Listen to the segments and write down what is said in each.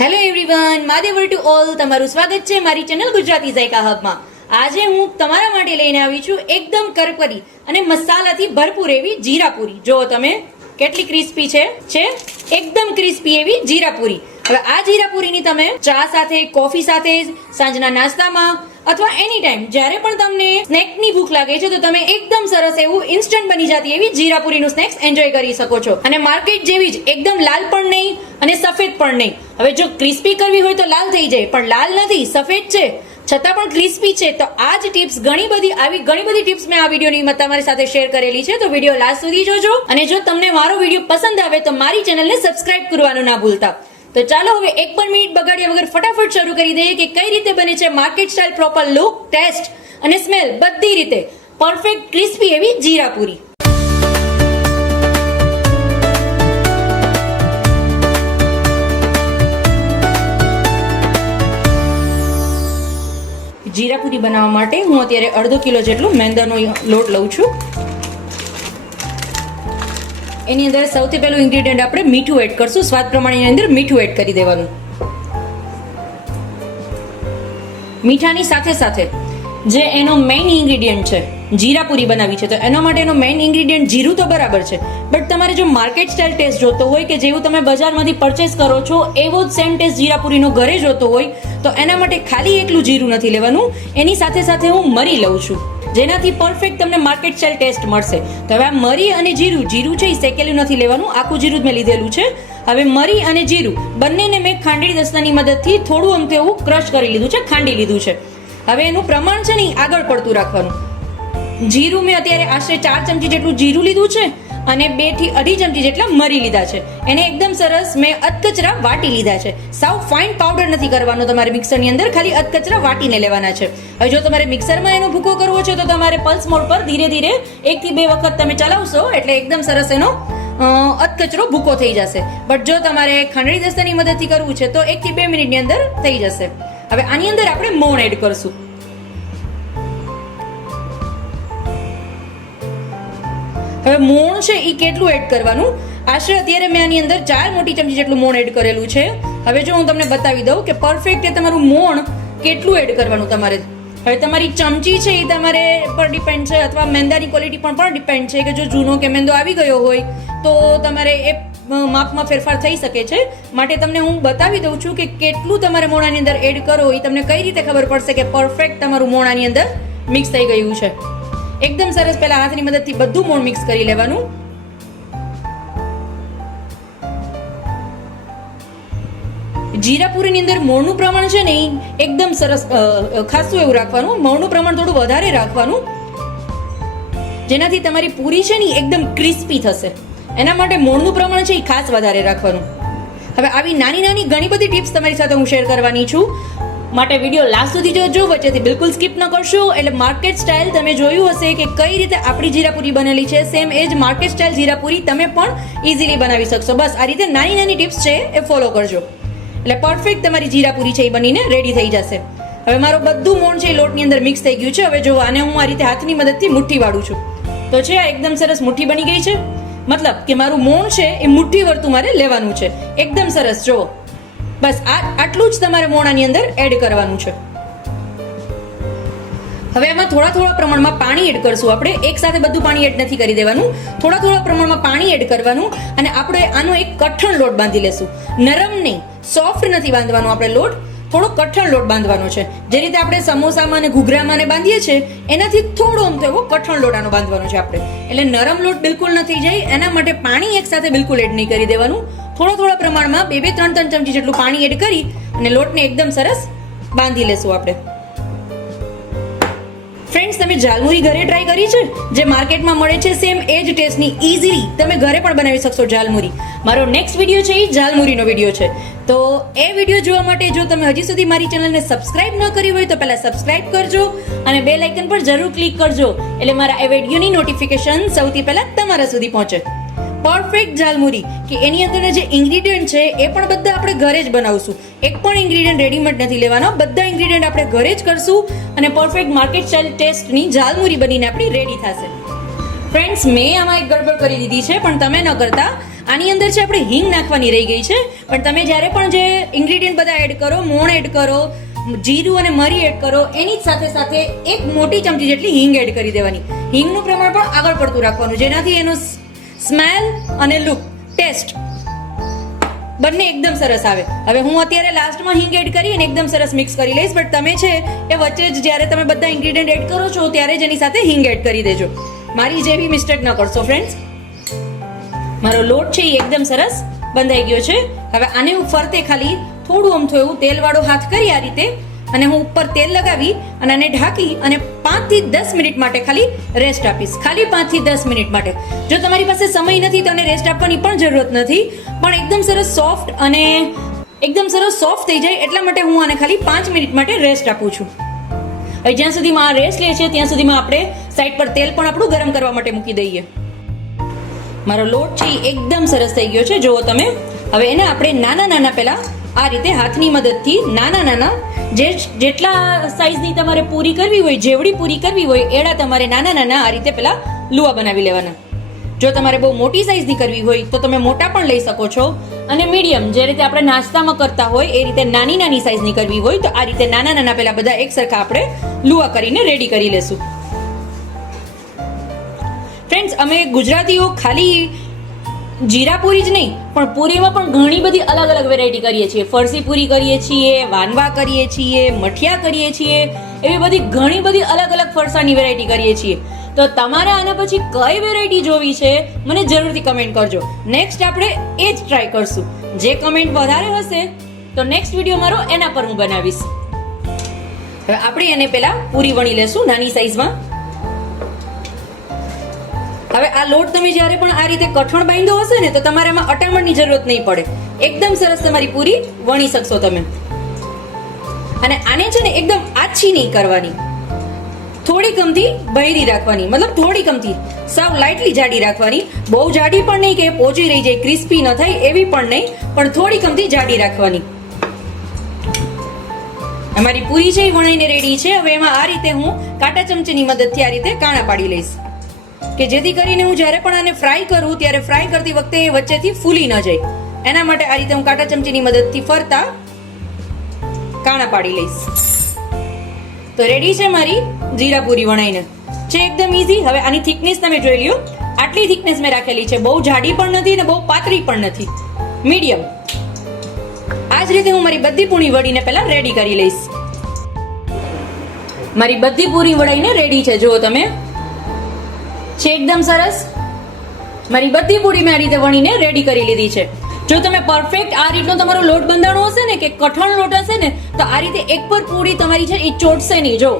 Hello everyone, માદેવર to all. તમારું સ્વાગત છે મારી ચેનલ ગુજરાતી ઝાયકા હબમાં. આજે હું તમારા માટે લઈને આવી છું એકદમ કરકરી અને મસાલાથી ભરપૂર એવી જીરાપુરી. જો તમે કેટલી ક્રિસ્પી છે એકદમ ક્રિસ્પી એવી જીરાપુરી. હવે આ જીરાપુરીની તમે ચા સાથે, કોફી સાથે, સાંજના નાસ્તામાં અથવા એની ટાઈમ જ્યારે પણ તમને સ્નેકની ભૂખ લાગે છે તો તમે એકદમ સરસ એવું ઇન્સ્ટન્ટ બની જતી એવી જીરાપુરીનું સ્નેક્સ એન્જોય કરી શકો છો. અને માર્કેટ જેવી જ એકદમ લાલ પણ નહીં અને સફેદ પણ નહીં. હવે જો ક્રિસ્પી કરવી હોય તો લાલ થઈ જાય, પણ લાલ નથી, સફેદ છે છતાં પણ ક્રિસ્પી છે. તો આ જ ટિપ્સ ઘણી બધી ટિપ્સ મેં આ વિડીયોની તમારી સાથે શેર કરેલી છે. તો વિડીયો લાસ્ટ સુધી જોજો. અને જો તમને મારો વિડીયો પસંદ આવે તો મારી ચેનલને સબસ્ક્રાઇબ કરવાનું ના ભૂલતા. તો ચાલો હવે એક પણ મિનિટ બગાડ્યા વગર ફટાફટ શરૂ કરી દઈએ કે કઈ રીતે બને છે market style proper look, taste અને સ્મેલ બધી રીતે પરફેક્ટ ક્રિસ્પી એવી જીરાપુરી. જીરાપુરી બનાવવા માટે હું અત્યારે અડધો કિલો જેટલો મેંદાનો લોટ લઉં છું. એની અંદર સૌથી પહેલું ઇન્ગ્રેડિયન્ટ આપણે મીઠું એડ કરશું. સ્વાદ પ્રમાણે એની અંદર મીઠું એડ કરી દેવાનું. મીઠાની સાથે સાથે જે એનો મેઇન ઇન્ગ્રેડિયન્ટ છે, જીરાપુરી બનાવી છે તો એના માટે એનો મેઇન ઇન્ગ્રેડિયન્ટ જીરું તો બરાબર છે, બટ તમારે જો માર્કેટ સ્ટાઇલ ટેસ્ટ જોતો હોય કે જેવું તમે બજારમાંથી પરચેસ કરો છો એવો જ સેમ ટેસ્ટ જીરાપુરીનો ઘરે જોતો હોય તો એના માટે ખાલી એકલું જીરું નથી લેવાનું, એની સાથે સાથે હું મરી લઉં છું, જેનાથી પરફેક્ટ તમને માર્કેટ સ્ટાઇલ ટેસ્ટ મળશે. તો હવે આ મરી અને જીરું છે એ શેકેલું નથી લેવાનું, આખું જીરું જ મેં લીધેલું છે. હવે મરી અને જીરું બંનેને મેં ખાંડણી દસ્તાની મદદથી થોડું અમથું એવું ક્રશ કરી લીધું છે, ખાંડી લીધું છે. હવે એનું પ્રમાણ છે ને આગળ પડતું રાખવાનું. જીરું મેં અત્યારે આશરે 4 ચમચી જેટલું જીરું લીધું છે અને 2 થી 2.5 ચમચી જેટલા મરી લીધા છે. એને એકદમ સરસ મેં અધકચરા વાટી લીધા છે. સાવ ફાઇન પાવડર નથી કરવાનો તમારે મિક્સરની અંદર, ખાલી અધકચરા વાટીને લેવાના છે. હવે જો તમારે મિક્સરમાં એનો ભૂકો કરવો છે તો તમારે પલ્સ મોડ પર ધીરે ધીરે 1 થી 2 વખત તમે ચલાવશો એટલે એકદમ સરસ એનો અધકચરો ભૂકો થઈ જશે. બટ જો તમારે ખાંડણી દસ્તાની મદદથી કરવું છે તો 1 થી 2 મિનિટની અંદર થઈ જશે. હવે આની અંદર આપણે મોણ એડ કરશું. હવે મોણ છે એ કેટલું એડ કરવાનું? આશરે અત્યારે મેં આની અંદર 4 મોટી ચમચી જેટલું મોણ એડ કરેલું છે. હવે જો હું તમને બતાવી દઉં કે પરફેક્ટ એ તમારું મોણ કેટલું એડ કરવાનું તમારે. હવે તમારી ચમચી છે એ તમારે પર ડિપેન્ડ છે, અથવા મેંદાની ક્વોલિટી પણ ડિપેન્ડ છે કે જો જૂનો કે મેંદો આવી ગયો હોય તો તમારે એ માપમાં ફેરફાર થઈ શકે છે. માટે તમને હું બતાવી દઉં છું કે કેટલું તમારે મોણાની અંદર એડ કરો એ તમને કઈ રીતે ખબર પડશે કે પરફેક્ટ તમારું મોણાની અંદર મિક્સ થઈ ગયું છે. એકદમ સરસ પહેલા હાથની મદદથી બધું મોણ મિક્સ કરી લેવાનું. જીરાપુરીની અંદર મોણનું પ્રમાણ છે ને એકદમ સરસ ખાસું એવું રાખવાનું. મોણનું પ્રમાણ થોડું વધારે રાખવાનું, જેનાથી તમારી પૂરી છે ને એકદમ ક્રિસ્પી થશે. એના માટે મોણનું પ્રમાણ છે એ ખાસ વધારે રાખવાનું. હવે આવી નાની નાની ઘણી બધી ટિપ્સ તમારી સાથે હું શેર કરવાની છું, માટે વિડીયો લાસ્ટ સુધી જોજો, વચ્ચેથી બિલકુલ સ્કીપ ન કરશો. એટલે માર્કેટ સ્ટાઇલ તમે જોયું હશે કે કઈ રીતે આપણી જીરાપુરી બનેલી છે, સેમ એ જ માર્કેટ સ્ટાઇલ જીરાપુરી તમે પણ ઇઝીલી બનાવી શકશો. બસ આ રીતે નાની નાની ટિપ્સ છે એ ફોલો કરજો એટલે પરફેક્ટ તમારી જીરાપુરી છે એ બનીને રેડી થઈ જશે. હવે મારું બધું મોણ છે એ લોટની અંદર મિક્સ થઈ ગયું છે. હવે જો આને હું આ રીતે હાથની મદદથી મુઠ્ઠી વાળું છું તો છે આ એકદમ સરસ મુઠ્ઠી બની ગઈ છે. મતલબ કે મારું મોણ છે એ મુઠ્ઠી વળતું મારે લેવાનું છે. એકદમ સરસ જુઓ, બસ આટલું જ તમારે મોણાની અંદર એડ કરવાનું છે. હવે એમાં થોડા પ્રમાણમાં પાણી એડ કરશું આપણે. એક સાથે બધું પાણી એડ નથી કરી દેવાનું, થોડા પ્રમાણમાં પાણી એડ કરવાનું. અને આપણે આનો એક કઠણ લોટ બાંધી લેશું. નરમ નહીં, સોફ્ટ નથી બાંધવાનો આપણે લોટ, થોડો કઠણ લોટ બાંધવાનો છે. જે રીતે આપણે સમોસામાં અને ઘૂઘરામાં ને બાંધીએ છીએ એનાથી થોડો અમથો એવો કઠણ લોટ આનો બાંધવાનો છે આપણે. એટલે નરમ લોટ બિલકુલ નથી જાય એના માટે પાણી એક સાથે બિલકુલ એડ નહીં કરી દેવાનું. થોડા પ્રમાણમાં 2-3 ચમચી જેટલું પાણી એડ કરી અને લોટને એકદમ સરસ બાંધી લેશું આપણે. ફ્રેન્ડ્સ, તમે ઝાલમુરી ઘરે ટ્રાય કરી છે? જે માર્કેટમાં મળે છે સેમ એ જ ટેસ્ટની ઇઝીલી તમે ઘરે પણ બનાવી શકશો ઝાલમુરી. મારો નેક્સ્ટ વિડીયો છે એ ઝાલમુરીનો વિડીયો છે. તો એ વિડીયો જોવા માટે જો તમે હજી સુધી મારી ચેનલને સબસ્ક્રાઇબ ન કરી હોય તો પહેલા સબસ્ક્રાઇબ કરજો અને બેલ આઇકન પર જરૂર ક્લિક કરજો એટલે મારા એ વિડીયોની નોટિફિકેશન સૌથી પહેલા તમારા સુધી પહોંચે. પરફેક્ટ ઝાલમુરી કે એની અંદરના જે ઇન્ગ્રેડિયન્ટ છે એ પણ બધા આપણે ઘરે જ બનાવશું. એક પણ ઇન્ગ્રેડિયન્ટ રેડીમેડ નથી લેવાના, બધા ઇન્ગ્રેડિયન્ટ આપણે ઘરે જ કરશું અને પરફેક્ટ માર્કેટ સ્ટાઇલ ટેસ્ટની ઝાલમુરી બનીને આપણી રેડી થશે. ફ્રેન્ડ્સ, મેં આમાં એક ગડબડ કરી દીધી છે, પણ તમે ન કરતા. આની અંદર છે આપણે હિંગ નાખવાની રહી ગઈ છે, પણ તમે જ્યારે પણ જે ઇન્ગ્રેડિયન્ટ બધા એડ કરો, મોણ એડ કરો, જીરું અને મરી એડ કરો, એની જ સાથે સાથે એક મોટી ચમચી જેટલી હિંગ એડ કરી દેવાની. હિંગનું પ્રમાણ પણ આગળ પડતું રાખવાનું, જેનાથી એનો સ્મેલ અને લુક, ટેસ્ટ બંને એકદમ સરસ આવે. હવે હું અત્યારે લાસ્ટમાં હિંગ એડ કરી અને એકદમ સરસ મિક્સ કરી લઈશ, બટ તમે છે એ વચ્ચે જ જ્યારે તમે બધા ઇન્ગ્રેડિયન્ટ એડ કરો છો ત્યારે જ એની સાથે હિંગ એડ કરી દેજો. મારી જેવી મિસ્ટેક ન કરશો ફ્રેન્ડ્સ. મારો લોટ છે એ એકદમ સરસ બંધાઈ ગયો છે. હવે આને હું ફરતે ખાલી થોડું અમથું એવું તેલવાળો હાથ કરી આ રીતે, અને હું ઉપર તેલ લગાવી અને આને ઢાંકી અને 5 થી 10 મિનિટ માટે ખાલી રેસ્ટ આપીશ. ખાલી 5 થી 10 મિનિટ માટે. જો તમારી પાસે સમય નથી તો આને રેસ્ટ આપવાની પણ જરૂરત નથી, પણ એકદમ સરસ સોફ્ટ અને એકદમ સરસ સોફ્ટ થઈ જાય એટલા માટે હું આને ખાલી 5 મિનિટ માટે રેસ્ટ આપું છું. હવે જ્યાં સુધીમાં આ રેસ્ટ લે છે ત્યાં સુધીમાં આપણે સાઈડ પર તેલ પણ આપણું ગરમ કરવા માટે મૂકી દઈએ. મારો લોટ છે એ એકદમ સરસ થઈ ગયો છે, જુઓ તમે. હવે એને આપણે નાના નાના પહેલા આ રીતે હાથની મદદથી નાના નાના જેટલા સાઈઝની તમારે પૂરી કરવી હોય, જેવડી પૂરી કરવી હોય એડા તમારે નાના નાના આ રીતે પહેલા લુવા બનાવી લેવાના. જો તમારે બહુ મોટી સાઈઝની કરવી હોય તો તમે મોટા પણ લઈ શકો છો, અને મીડિયમ જે રીતે આપણે નાસ્તામાં કરતા હોય એ રીતે નાની નાની સાઈઝની કરવી હોય તો આ રીતે નાના નાના પહેલા બધા એક સરખા આપણે લુવા કરીને રેડી કરી લેશું. ફ્રેન્ડ્સ, અમે ગુજરાતીઓ ખાલી જીરા પૂરી જ નહીં પણ પૂરીમાં પણ ઘણી બધી અલગ અલગ વેરાયટી કરીએ છીએ. ફરસી પૂરી કરીએ છીએ, વાનવા કરીએ છીએ, મઠિયા કરીએ છીએ, એવી બધી ઘણી બધી અલગ અલગ ફરસાની વેરાયટી કરીએ છીએ. તો તમારે આના પછી કઈ વેરાયટી જોવી છે મને જરૂરથી કમેન્ટ કરજો. નેક્સ્ટ આપણે એ જ ટ્રાય કરશું. જે કમેન્ટ વધારે હશે તો નેક્સ્ટ વિડીયો મારો એના પર હું બનાવીશ. હવે આપણે એને પહેલા પૂરી વણી લેશું નાની સાઈઝમાં. હવે આ લોટ તમે જ્યારે પણ આ રીતે કઠણ બાંધ્યો હશે ને તો તમારે એમાં અટામણની જરૂરત નહીં પડે. એકદમ સરસ તમારી પૂરી વણી શકશો તમે. અને આને છે ને એકદમ આછી નહીં કરવાની, થોડી કમથી બહેરી રાખવાની, મતલબ થોડી કમથી સાવ લાઇટલી જાડી રાખવાની. બહુ જાડી પણ નહીં કે પોચી રહી જાય, ક્રિસ્પી ન થાય એવી પણ નહીં, પણ થોડી કમથી જાડી રાખવાની. અમારી પૂરી છે એ વણાઈને રેડી છે. હવે એમાં આ રીતે હું કાંટા ચમચીની મદદથી આ રીતે કાણા પાડી લઈશ, કે જેથી કરીને હું જ્યારે પણ આને ફ્રાય કરું ત્યારે ફ્રાય કરતી વખતે એ વચ્ચેથી ફૂલી ન જાય. એના માટે આ રીતે હું કાંટા ચમચીની મદદથી ફરતા કાણા પાડી લઈશ. તો રેડી છે મારી જીરા પૂરી વણાઈને, છે એકદમ ઈઝી. હવે આની થિકનેસ તમે જોઈ લ્યો, આટલી થિકનેસ મેં રાખેલી છે. બહુ જાડી પણ નથી ને બહુ પાતળી પણ નથી, મીડિયમ. આ જ રીતે હું મારી બધી પૂરી વળીને પહેલા રેડી કરી લઈશ. મારી બધી પૂરી વળાઈને રેડી છે, જુઓ તમે, છે એકદમ સરસ. મારી બધી પૂરી મેં આ રીતે વણીને રેડી કરી લીધી છે. જો તમે પરફેક્ટ આ રીતનો તમારો લોટ બંધાણો હશે ને કે કઠણ લોટ હશે ને તો આ રીતે એક પર પૂરી તમારી છે એ ચોટશે નહીં. જો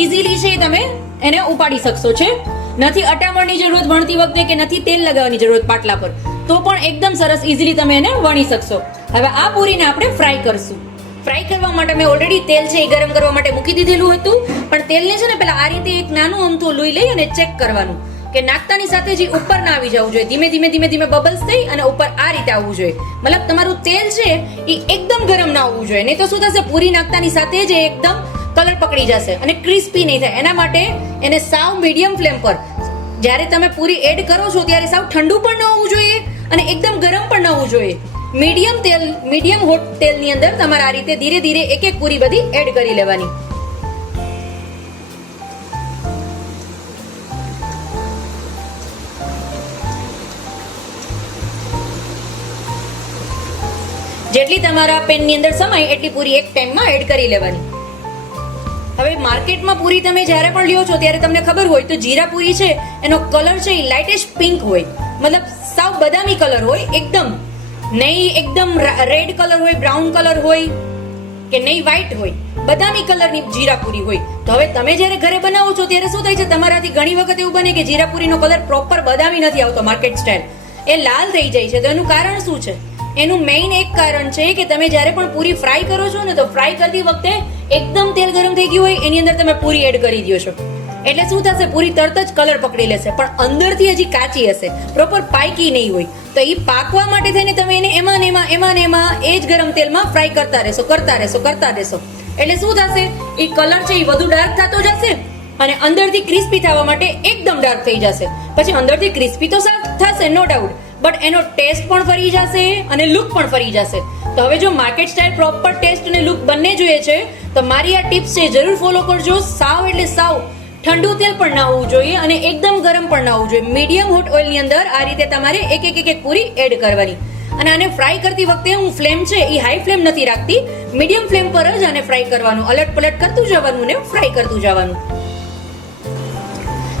ઇઝીલી છે તમે એને ઉપાડી શકશો. છે નથી અટામણની જરૂરત વણતી વખતે કે નથી તેલ લગાવવાની જરૂરત પાટલા પર, તો પણ એકદમ સરસ ઇઝીલી તમે એને વણી શકશો. હવે આ પૂરીને આપણે ફ્રાય કરશું. ફ્રાય કરવા માટે મેં ઓલરેડી તેલ છે એ ગરમ કરવા માટે મૂકી દીધેલું હતું, પણ તેલને છે ને પેલા આ રીતે એક નાનું અમથું લોહી લઈ અને ચેક કરવાનું કે નાખતાની સાથે જે ઉપર ના આવી જવું જોઈએ. ધીમે ધીમે ધીમે ધીમે બબલ્સ થઈ અને ઉપર આ રીતે આવવું જોઈએ. મતલબ તમારું તેલ છે એ એકદમ ગરમ ના આવવું જોઈએ, નહીં તો શું થશે, પૂરી નાખતાની સાથે જ એકદમ કલર પકડી જશે અને ક્રિસ્પી નહીં થાય. એના માટે એને સાવ મીડિયમ ફ્લેમ પર જ્યારે તમે પૂરી એડ કરો છો ત્યારે સાવ ઠંડુ પણ ન હોવું જોઈએ અને એકદમ ગરમ પણ ન હોવું જોઈએ. મીડિયમ તેલ, મીડિયમ હોટ તેલની અંદર તમારે આ રીતે ધીરે ધીરે એક એક પૂરી બધી એડ કરી લેવાની. જેટલી તમારા પેનની અંદર સમાય એટલી પૂરી એક ટાઈમમાં એડ કરી લેવાની. હવે માર્કેટમાં પૂરી તમે જ્યારે પણ લ્યો છો ત્યારે તમને ખબર હોય તો જીરા પૂરી છે એનો કલર છે એ લાઇટેસ્ટ પિંક હોય, મતલબ સાવ બદામી કલર હોય, એકદમ નહીં એકદમ રેડ કલર હોય, બ્રાઉન કલર હોય કે નહીં વ્હાઈટ હોય, બદામી કલરની જીરા પૂરી હોય. તો હવે તમે જ્યારે ઘરે બનાવો છો ત્યારે શું થાય છે, તમારાથી ઘણી વખત એવું બને કે જીરા પૂરીનો કલર પ્રોપર બદામી નથી આવતો, માર્કેટ સ્ટાઇલ એ લાલ થઈ જાય છે. તો એનું કારણ શું છે? એનું મેઇન એક કારણ છે કે તમે જ્યારે પણ પૂરી ફ્રાય કરો છો ને તો ફ્રાય કરતી વખતે એકદમ તેલ ગરમ થઈ ગયું હોય એની અંદર તમે પૂરી એડ કરી દો છો, એટલે શું થશે, પૂરી તરત જ કલર પકડી લેશે, પણ અંદરથી હજી કાચી હશે, પ્રોપર પાકી નહીં હોય. તો એ પાકવા માટે થઈને તમે એને એમાં ને એમાં એ જ ગરમ તેલમાં ફ્રાય કરતા રહેશો. એટલે શું થશે, એ કલર છે એ વધુ ડાર્ક થતો જશે અને અંદરથી ક્રિસ્પી થવા માટે એકદમ ડાર્ક થઈ જશે. પછી અંદરથી ક્રિસ્પી તો થશે નો ડાઉટ, બટ એનો ટેસ્ટ પણ ફરી જશે અને લુક પણ ફરી જશે. તો હવે જો માર્કેટ સ્ટાઇલ પ્રોપર ટેસ્ટ અને લુક બંને જોઈએ છે તો મારી આ ટિપ્સ છે જરૂર ફોલો કરજો. સાવ એટલે સાવ ઠંડુ તેલ પણ ના હોવું જોઈએ અને એકદમ ગરમ પણ ના હોવું જોઈએ. મીડિયમ હોટ ઓઇલની અંદર આ રીતે તમારે એક પૂરી એડ કરવાની. અને આને ફ્રાય કરતી વખતે હું ફ્લેમ છે એ હાઈ ફ્લેમ નથી રાખતી, મીડિયમ ફ્લેમ પર જ આને ફ્રાય કરવાનું. અલટ પલટ કરતું જવાનું ને ફ્રાય કરતું જવાનું.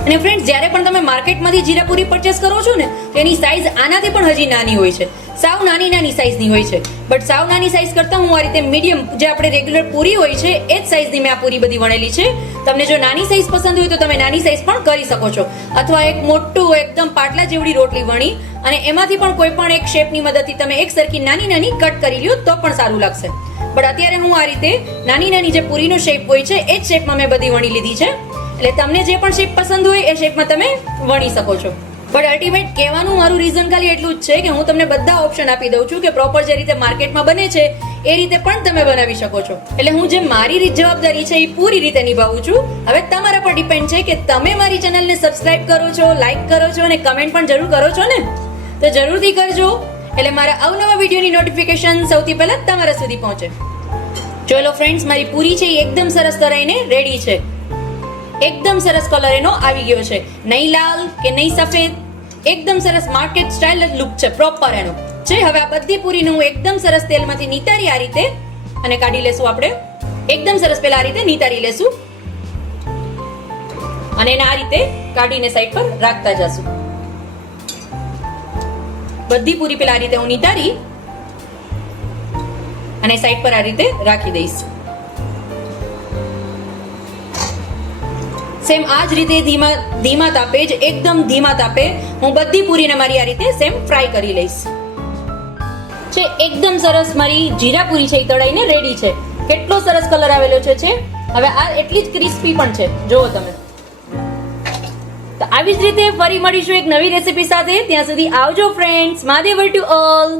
અને ફ્રેન્ડ્સ, જ્યારે પણ તમે માર્કેટમાંથી જીરાપુરી પરચેસ કરો છો ને તો એની સાઈઝ આનાથી પણ હજી નાની હોય છે, સાવ નાની સાઈઝની હોય છે. બટ સાવ નાની સાઈઝ કરતાં હું આ રીતે મીડિયમ જે આપણે રેગ્યુલર પૂરી હોય છે એ જ સાઈઝની મેં આ પૂરી બધી વણેલી છે. તમને જો નાની સાઈઝ પસંદ હોય તો તમે નાની સાઈઝ પણ કરી શકો છો, અથવા એક મોટું એકદમ પાટલા જેવડી રોટલી વણી અને એમાંથી પણ કોઈ પણ એક શેપની મદદથી તમે એક સરખી નાની કટ કરી લ્યો તો પણ સારું લાગશે. બટ અત્યારે હું આ રીતે નાની જે પૂરીનો શેપ હોય છે એ જ શેપમાં મેં બધી વણી લીધી છે. એટલે તમને જે પણ શેપ પસંદ હોય એ શેપમાં તમે વણી શકો છો. બટ અલ્ટિમેટ કહેવાનું મારું રીઝન ખાલી એટલું જ છે કે હું તમને બધા ઓપ્શન આપી દઉં છું કે પ્રોપર જે રીતે માર્કેટમાં બને છે એ રીતે પણ તમે બનાવી શકો છો. એટલે હું જે મારી જવાબદારી છે એ પૂરી રીતે નિભાવું છું. હવે તમારા પર ડિપેન્ડ છે કે તમે મારી ચેનલને સબસ્ક્રાઇબ કરો છો, લાઈક કરો છો અને કમેન્ટ પણ જરૂર કરો છો ને, તો જરૂરથી કરજો. એટલે મારા અવનવા વિડીયોની નોટિફિકેશન સૌથી પહેલા તમારા સુધી પહોંચે. ચલો ફ્રેન્ડ્સ, મારી પૂરી છે એ એકદમ સરસ તરાઈને રેડી છે. એકદમ સરસ કલર એનો આવી ગયો છે, નહીં લાલ કે નહીં સફેદ, એકદમ સરસ માર્કેટ સ્ટાઇલ લુક છે પ્રોપર એનો છે. હવે આ બધી પૂરીને હું એકદમ સરસ તેલમાંથી નીતારી આ રીતે અને કાઢી લેશું. આપણે એકદમ સરસ પહેલા આ રીતે નીતારી લેશું અને એને આ રીતે કાઢીને સાઈડ પર રાખતા જશું. બધી પૂરી પહેલા આ રીતે હું નીતારી અને સાઈડ પર આ રીતે રાખી દઈશ. સેમ આ જ રીતે ધીમા તાપે જ એકદમ ધીમા તાપે હું બધી પૂરીને મારી આ રીતે સેમ ફ્રાય કરી લઈશ. છે એકદમ સરસ મારી જીરા પૂરી છે એ તળાઈને રેડી છે. કેટલો સરસ કલર આવેલો છે. હવે આ એટલી જ ક્રિસ્પી પણ છે, જુઓ તમે. તો આવી જ રીતે ફરી મળીશું એક નવી રેસીપી સાથે. ત્યાં સુધી આવજો ફ્રેન્ડ્સ. Mahadev to all.